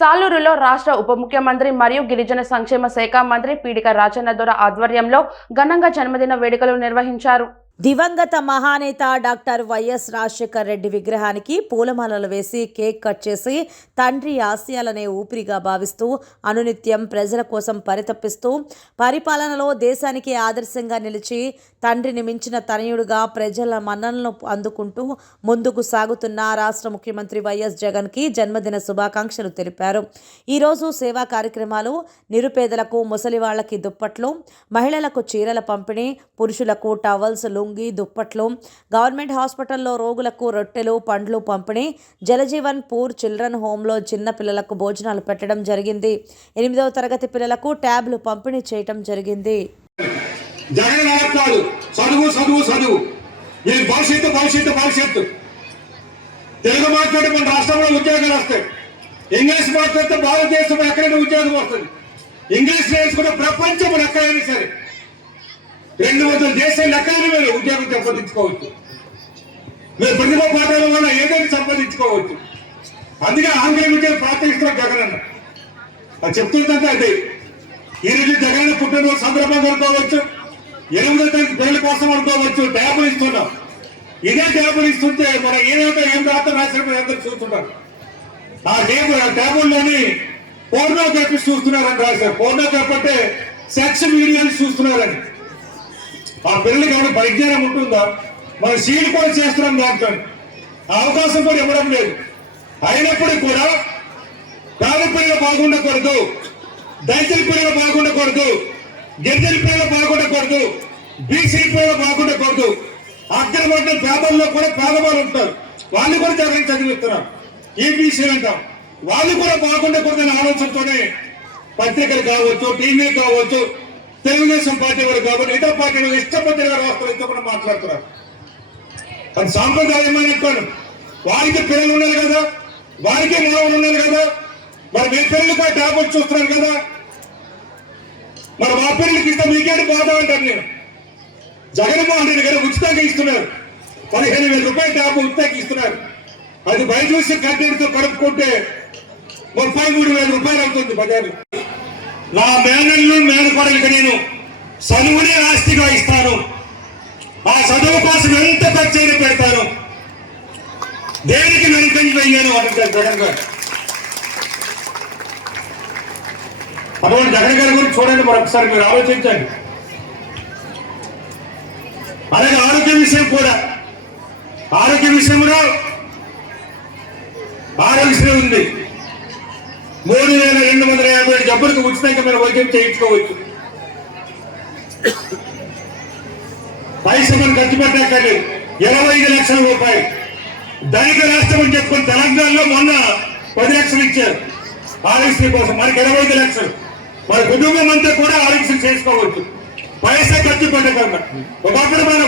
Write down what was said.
సాలూరులో రాష్ట్ర ఉప ముఖ్యమంత్రి మరియు గిరిజన సంక్షేమ శాఖ మంత్రి పీడిక రాజన్న దొర ఆధ్వర్యంలో ఘనంగా జన్మదిన వేడుకలు నిర్వహించారు. దివంగత మహానేత డాక్టర్ వైఎస్ రాజశేఖర్ రెడ్డి విగ్రహానికి పూలమాలలు వేసి కేక్ కట్ చేసి తండ్రి ఆశయాలనే ఊపిరిగా భావిస్తూ అనునిత్యం ప్రజల కోసం పరితపిస్తూ పరిపాలనలో దేశానికి ఆదర్శంగా నిలిచి తండ్రిని మించిన తనయుడుగా ప్రజల మన్ననలను అందుకుంటూ ముందుకు సాగుతున్న రాష్ట్ర ముఖ్యమంత్రి వైఎస్ జగన్కి జన్మదిన శుభాకాంక్షలు తెలిపారు. ఈరోజు సేవా కార్యక్రమాలు నిరుపేదలకు ముసలి వాళ్ళకి దుప్పట్లు మహిళలకు చీరల పంపిణీ పురుషులకు టవల్స్లు లుంగి దుప్పట్లు. గవర్నమెంట్ హాస్పిటల్లో రోగులకు రొట్టెలు పండ్లు పంపిణీ. జలజీవన్ పూర్ చిల్డ్రన్ హోమ్లో చిన్న పిల్లలకు భోజనాలు పెట్టడం జరిగింది. ఎనిమిదవ తరగతి పిల్లలకు ట్యాబ్లు పంపిణీ చేయటం జరిగింది. చదువు చదువు చదువు. ఇది భవిష్యత్తు భవిష్యత్తు భవిష్యత్తు. తెలుగు మాట్లాడి మన రాష్ట్రంలో ఉద్యోగాలు వస్తాయి. ఇంగ్లీష్ మాట్లాడితే భారతదేశం ఎక్కడైనా ఉద్యోగం వస్తుంది. ఇంగ్లీష్ నేర్చుకుంటే ప్రపంచం ఎక్కడైనా సరే. రెండు వందల దేశాలు లెక్కలు మీరు ఉద్యోగం సంపాదించుకోవచ్చు. మీరు ప్రతిభా పాఠాల వల్ల ఏదైనా సంపాదించుకోవచ్చు. అందుకే ఆంగ్లం విద్యను ప్రార్థిస్తున్నారు జగన్ అన్న. అది చెప్తుందంటే అదే. ఈ రోజు జగన్ పుట్టినరోజు సందర్భంగా అనుకోవచ్చు. ఎనిమిదో తరగతి పిల్లల కోసం అనుకోవచ్చు. ట్యాబులు ఇస్తున్నాం. ఇదే ట్యాబులు ఇస్తుంటే మన ఏదైతే ఏం రాత రాసిన అందరూ చూస్తున్నారు ఆ టేబుల్ ఆ టేబుల్లోని పోర్నోగ్రఫీ చూస్తున్నారని రాశారు. పోర్నోగ్రఫీ అంటే సెక్స్ వీడియోలు చూస్తున్నారని. ఆ పిల్లలకి ఏమైనా పరిజ్ఞానం ఉంటుందా? మనం సీడ్ కూడా చేస్తున్నాం దాంట్లో ఆ అవకాశం కూడా ఇవ్వడం లేదు. అయినప్పటికీ కూడా పేద పిల్లలు బాగుండకూడదు. దళితుల పిల్లలు బాగుండకూడదు. గిరిజన పిల్లలు బాగుండకూడదు. బీసీ పిల్లలు బాగుండకూడదు. అగ్రవర్గం పేదల్లో కూడా పేదవాళ్ళు ఉంటారు. వాళ్ళు కూడా జగన్ చదివిస్తున్నారు. ఈ బీసీ అంటాం వాళ్ళు కూడా బాగుండకూడదనే ఆలోచనతోనే పత్రికలు కావచ్చు టీవీ కావచ్చు తెలుగుదేశం పార్టీ వారు కాబట్టి ఇతర పార్టీ వారు ఇష్టపడిన వ్యవస్థలు ఇష్టపడి మాట్లాడుతున్నారు. అది సాంప్రదాయమైన అనుకోను వారికి పిల్లలు ఉండాలి కదా. వారికి నిలవలు ఉండాలి కదా. మరి మీ పిల్లలు కూడా టాబ్లెట్ చూస్తున్నారు కదా. మరి మా పిల్లలకి ఇస్తే మీకేంటి బాధ అంటాను నేను? జగన్మోహన్ రెడ్డి గారు ఉచితంగా ఇస్తున్నారు. పదిహేను వేల రూపాయల టాప్ ఉచితంగా ఇస్తున్నారు. అది బయట చూసి కంటెంట్తో కలుపుకుంటే ముప్పై మూడు వేల రూపాయలు అవుతుంది బజారు నా మేనల్లు మేనకోడలికి నేను చదువునే ఆస్తిగా ఇస్తాను. ఆ చదువు కోసం ఎంత ఖర్చు అయినా పెడతాను. దేనికి వెనుకంజ వెయ్యాను అంటారు జగన్ గారు? అటువంటి జగన్ గారి గురించి చూడండి మరొకసారి మీరు ఆలోచించండి. అలాగే ఆరోగ్య విషయం కూడా. ఆరోగ్య విషయంలో ఆరోగ్యశ్రీ ఉంది. మూడు వేల రెండు వందల యాభై ఏడు జబ్బులకు ఉచితంగా మీరు వైద్యం చేయించుకోవచ్చు. పైసలు మనం ఖర్చు పెట్టక్కర్లేదు ఇరవై ఐదు లక్షల రూపాయలు. ధనిక రాష్ట్రం అని చెప్పుకుని తెలంగాణలో మొన్న పది లక్షలు ఇచ్చారు. ఆరోగ్యశ్రీ కోసం మనకి ఇరవై ఐదు లక్షలు. మన కుటుంబం అంతా కూడా ఆరోగ్యశ్రీ చేసుకోవచ్చు. పైసా ఖర్చు పెట్టకుండా ఒకప్పుడు మన